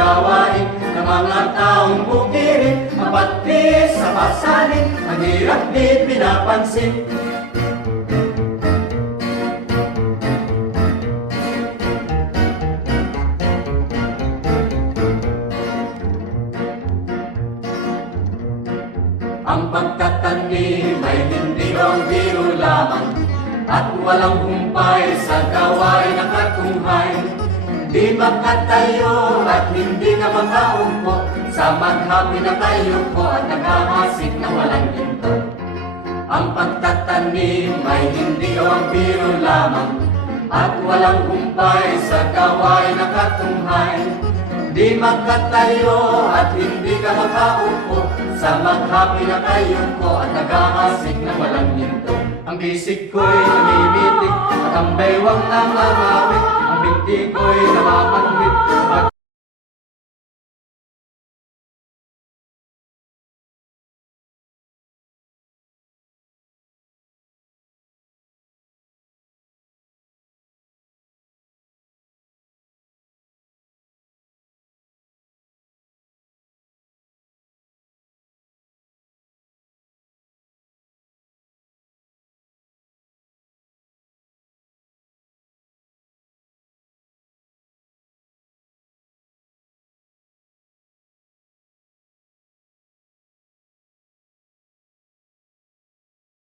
gawain ng mga taong bukirin, mapatris sa pasanin, ang hirap di pinapansin. Ang pagtatanim ay hindi ang biro lamang, at walang humpay sa gawain ng katunghay. Di makatayo at hindi ka makaupo sa maghabi na kayo ko at nagahasik na walang hinto. Ang pagtatanim ay hindi ang biro lamang, at walang humpay sa gawain ng katunghay. Di makatayo at hindi ka makaupo sa maghabi na kayo ko at nagahasik na walang hinto. Ang bisig ko'y namimitik at ang baywang nangangawit, ang binti ko'y namamanhit at